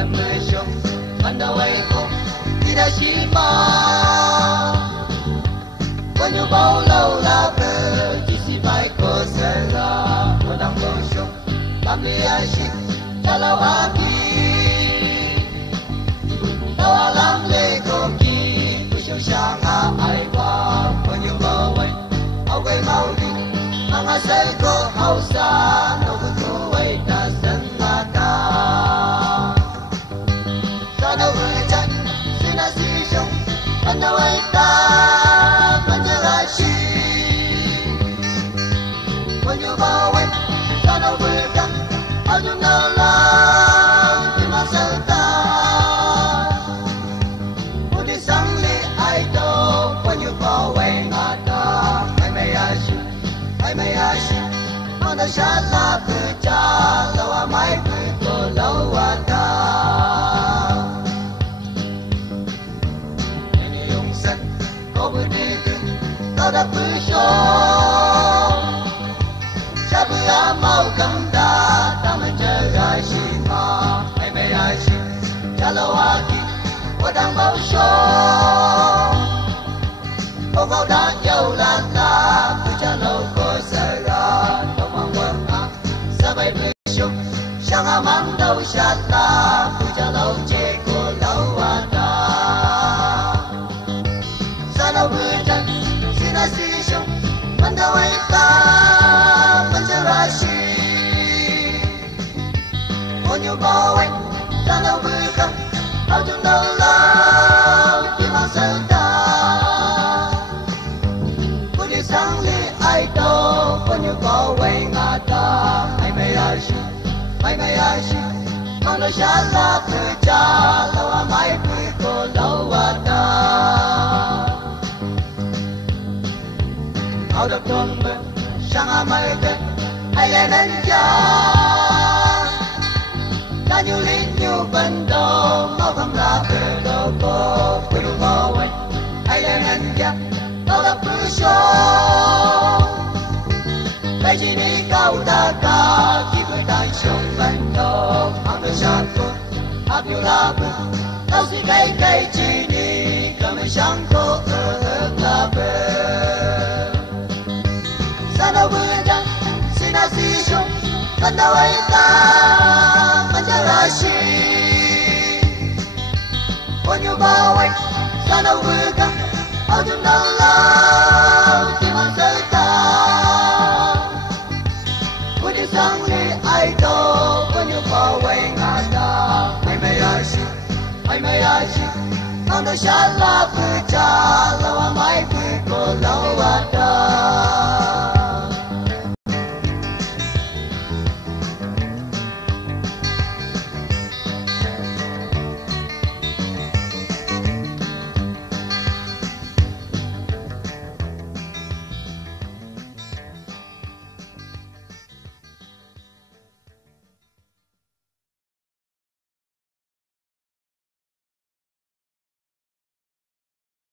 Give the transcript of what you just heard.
Lemeshon, Manaweko, Hiroshima. When you bow low, love, Jisi Baiko Sela, Modang Bosho, Bamliashi, Talawaki, Tawalam Lekoki, Pusho Shanga, Aiwa, when you go away, away Maudi, Mangaseko, Hausa, no good way, Kasanaka. Sana Wujan, Sinasishon, Panawaita, Manjarashi. When you go away, Sana Wujan, I do not love you myself. Put it suddenly, I do. When you go away, I may ask you, I may ask you. On the Shala Puja, lower my people, lower down. Any young son, over the not a push on. Shabuya Maukanda, Tamanja Shima, I may ask you, Jalawaki, what I'm about show. Over that Yolanda, Puja Loco Sarah. Sabay Bishop, Shangamando Shatla, Pujalo Jeko Lawata. Sana Wujan, Sinasishon, Mandawaita, Manjarashi. When you go away, Sana Wujan, how to know love, give us a dime. Put it soundly, I do, when you go away, Nata. I may ask you, on the Shala Puja, lower my people, lower down. Out of Tumba, Shangamaitan, Island and Jan. Can you lead you, Bando, Malcolm Rapper, Loco, will you go away? Island and Jan, out of Pusho. Regini Kaudaka, keep it on Shumbando, on the Shanko, Abulabu, Nazi Kai Gini, Kamashanko, Klabe. Sana Wujan, Sinasisho, Kandawaita, Manjarashi. When you bow away, Sana Wujan, how do not love, give us a time. I do when you go away, Nada. I may ask you, on the Shala Puja, lower my people, lower down.